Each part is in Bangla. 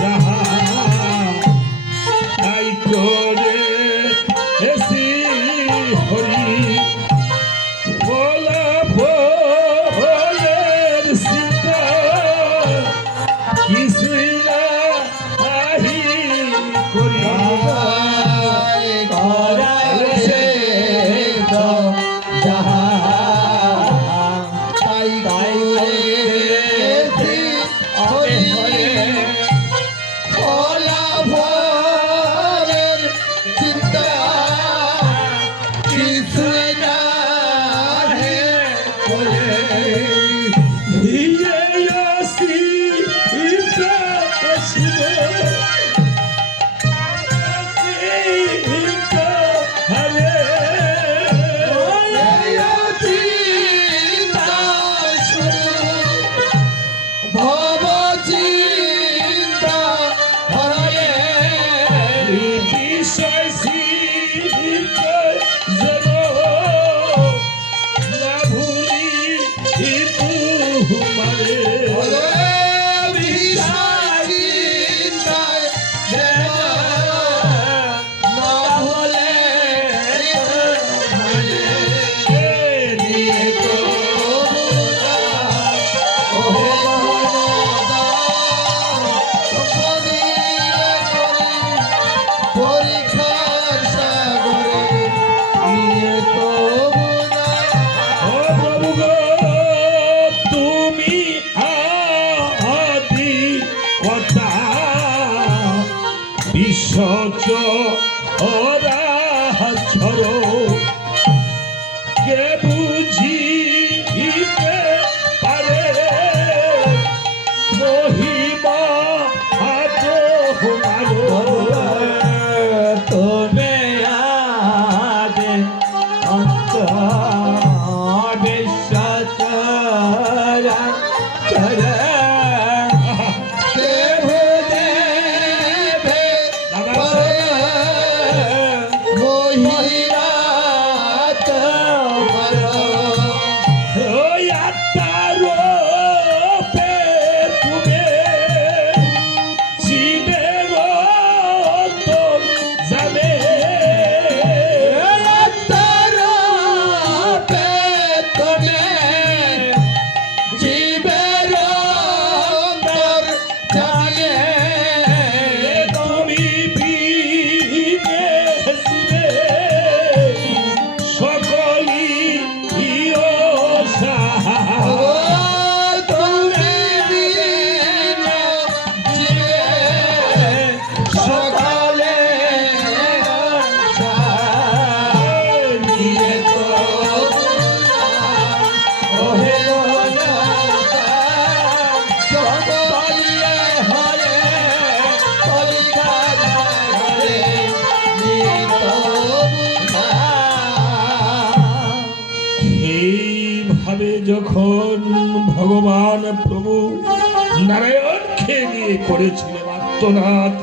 যাহা তাই করে এসি হরি বলা ফলের সীতা কিছুই না আহি করিয়া বিশ্বচ ওরা ছড়ো কে বুঝিতে পারে মহিমা হাত তুমি আগে অন্ত বিশ্বাস যখন ভগবান প্রভু নারায়ণকে নিয়ে করেছিলেন আত্মনাথ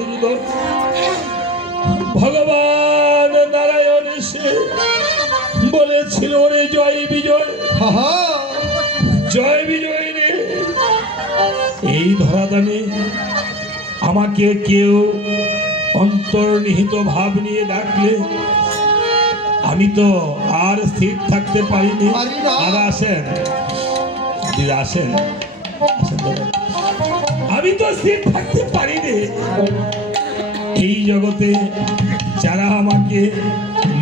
ভগবান নারায়ণ এসে বলেছিল রে জয় বিজয় জয় বিজয় রে এই ধরাধামে আমাকে কেউ অন্তর্নিহিত ভাব নিয়ে ডাকলে আমি তো আর স্থির থাকতে পারিনি। আর আসেন দিদা আসেন আমি তো স্থির থাকতে পারিনি। এই জগতে যারা আমাকে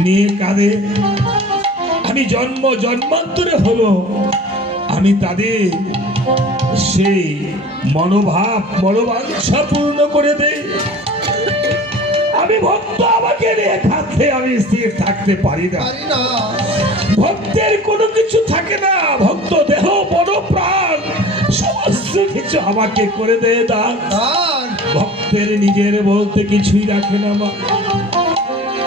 নিয়ে কাঁদে আমি জন্ম জন্মান্তরে হলো আমি তাদের সেই মনোভাব মনোবাঞ্ছা পূর্ণ করে দেই। আমি ভক্ত আমাকে নিয়ে কাঁদতে আমি স্থির থাকতে পারি না। ভক্তের কোনো কিছু থাকে না। ভক্ত দেহ মন প্রাণ সমস্ত কিছু আমাকে করে দেয় দান। ভক্তের নিজের বলতে কিছুই রাখে না মা।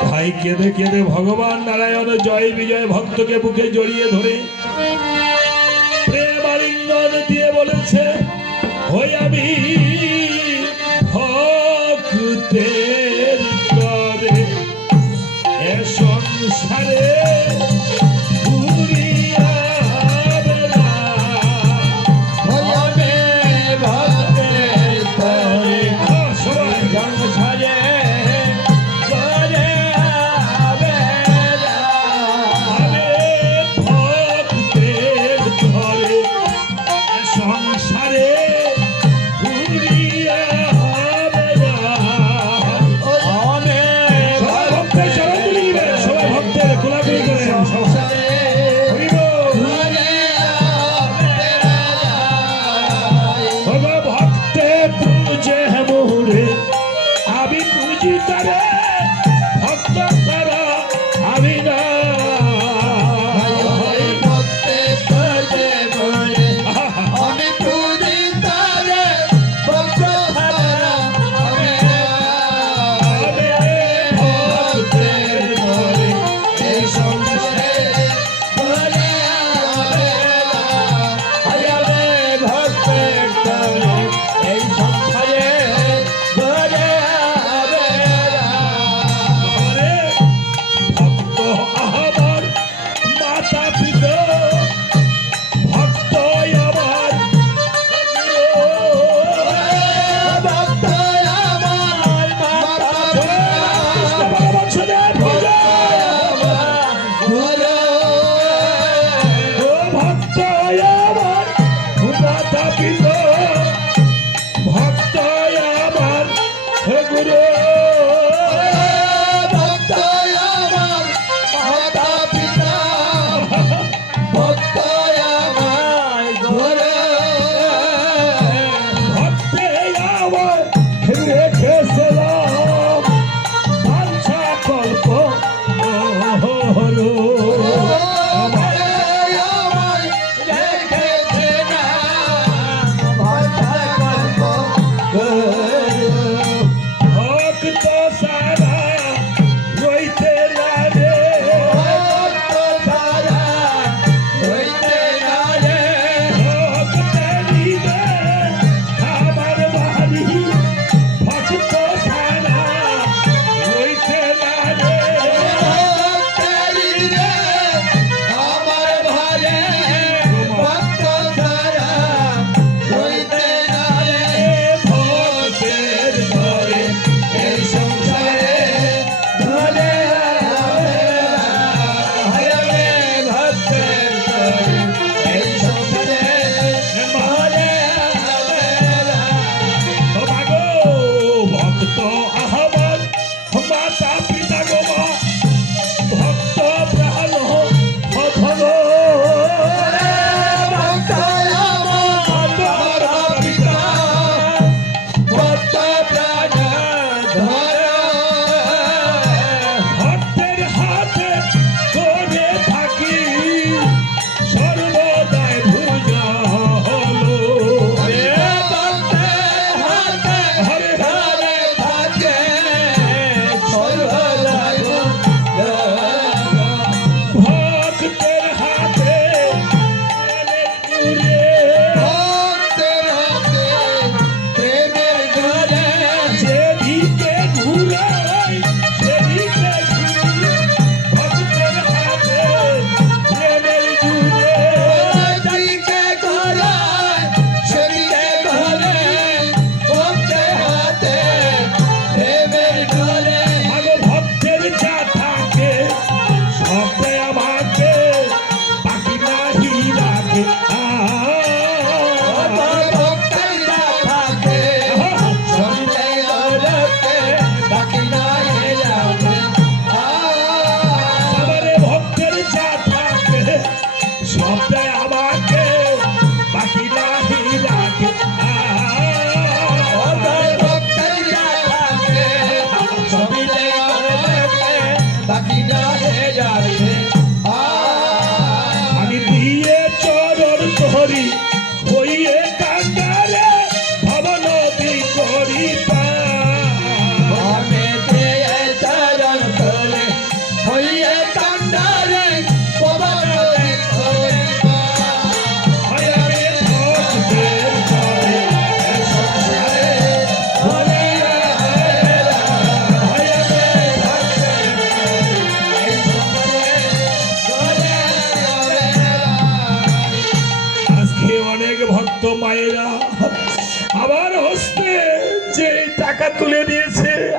ভাই কেঁদে কেঁদে ভগবান নারায়ণ জয় বিজয় ভক্তকে বুকে জড়িয়ে ধরে প্রেম আলিঙ্গন দিয়ে বলেছে ওই আমি ভক্তের করে এ সংসারে ভজনে ভক্তের গুরু ভক্ত আমার মাতা পিতা ভক্ত আমার গুরু ভক্তে আমার রেখেছিলাম বাঞ্ছা কল্প হলো ভক্ত সারা রইতে না রে ভক্তে নিবে আমার বাড়ি ভক্ত সারা রইতে না রে ভক্তের ঘরে এই সংসারে ধরে ভাগো ভক্ত আহ্বান মাতা পিতা গো মা ভক্ত প্রাণ ধন ভক্তের হাতে করে থাকি সর্বদাই ভুজা হলো হরে ভক্তের হাতে যেদিকে ঘুরাই সেদিকে ঘুরি ভক্তের হাতে প্রেমের জুড়ে আগো ভক্তের যা থাকে সবে আমাকে বাকি নাহি রাখে আমারে ভক্তের যা থাকে সবে আমাকে বাকি নাহি রাখে আমি দিয়ে চরণ ধরি হইয়ে কান্দারে ভবনদী করি পা হরে ভক্তের ঘরে এই সংসারে হরে আজকে অনেক ভক্ত মায়েরা আমার হস্তে যে টাকা তুলে